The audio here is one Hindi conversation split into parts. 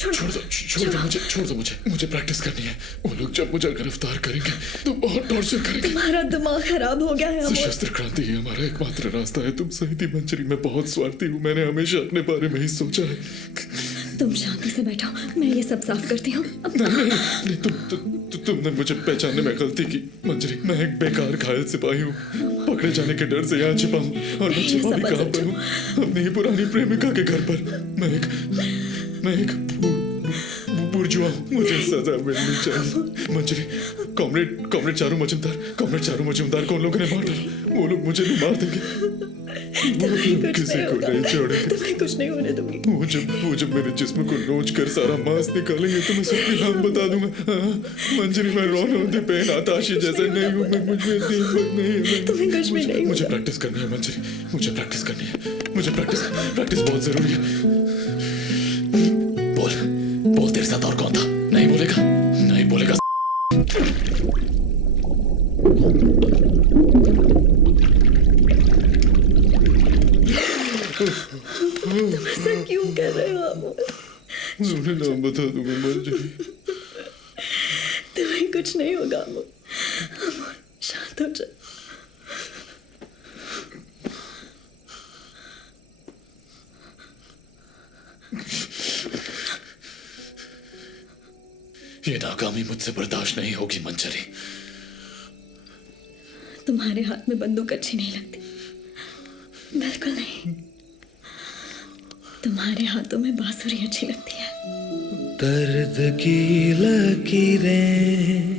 छोड़ दो मुझे प्रैक्टिस करनी है। वो लोग जब मुझे गिरफ्तार करेंगे तो बहुत टॉर्चर करेंगे। तुम्हारा दिमाग खराब हो गया है अमोल। सशस्त्र क्रांति ही हमारा एकमात्र रास्ता है। तुम सही थी मंजरी, मैं बहुत स्वार्थी हूँ। मैंने हमेशा अपने बारे में ही सोचा है। तुम शांति से बैठो, मैं ये सब साफ करती हूँ। नहीं, तुमने मुझे पहचानने में गलती की मंजरी। मैं एक बेकार घायल सिपाही हूँ। पकड़े जाने के डर से यहाँ छिपा हूँ, और मैं छिपा भी कहाँ पर हूँ? अपनी ही पुरानी प्रेमिका के घर पर। मैं एक बुर्जुआ हूँ। मुझे सजा मिलनी चाहिए मंजरी। कॉमरेड चारू मजुमदार को उन लोगों ने मार डाला। वो लोग मुझे भी मार देंगे। किसी को नहीं छोड़ेंगे। तुम्हें कुछ नहीं होने दूंगी। वो जब मेरे जिस्म को नोच कर सारा मांस निकालेंगे तो मैं सबके नाम बता दूंगा। मंजरी, मैं रोनो दीपेन आताशी जैसा नहीं हूँ। मैं मुझे हिम्मत नहीं है। तुम्हें कुछ भी नहीं। मुझे प्रैक्टिस करनी है मंजरी, मुझे प्रैक्टिस करनी है। मुझे प्रैक्टिस बहुत जरूरी है। बोल तेरे साथ और कौन था? नहीं बोलेगा। तुम ऐसा क्यों कर रहे हो अमोल? मैं नाम बता दूंगा मंजरी। तुम्हें कुछ नहीं होगा अमोल। शांत हो जा। ये नाकामी मुझसे बर्दाश्त नहीं होगी मंजरी। तुम्हारे हाथ में बंदूक अच्छी नहीं लगती, बिल्कुल नहीं। तुम्हारे हाथों में बांसुरी अच्छी लगती है। दर्द की लकीरें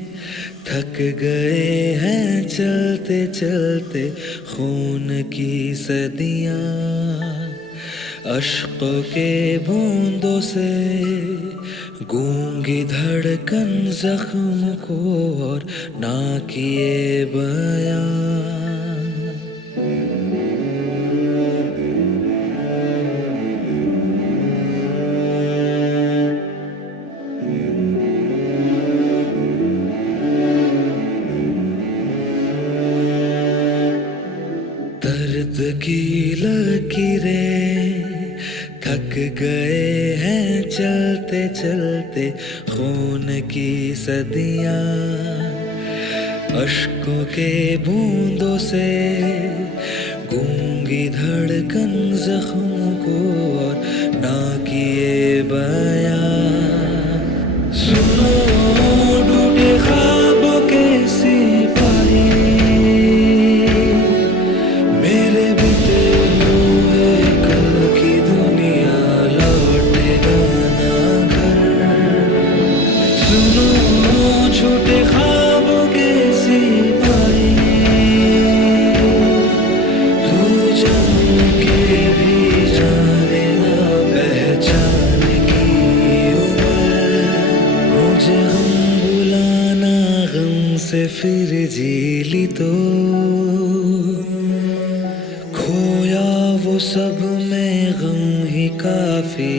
थक गए हैं चलते चलते, खून की सदियां अश्कों के बूंदों से गूंगी धड़कन जख्म को और ना किए बयां। दर्द की लकीरें थक गए हैं चलते चलते, खून की सदियां अश्कों के बूंदों से गूंगी धड़कन जख्म को और ना किए बयां। सुनो टूटे ख्वाबों के सिपाही, मेरे बीते हुए कल की दुनिया लौटेगा ना घर। सुनो छोटे ख्वाबों के सिपाही, तू जान के भी जाने ना पहचान की उम्र। मुझे गम बुलाना गम से फिर जी ली तो खोया वो सब में गम ही काफी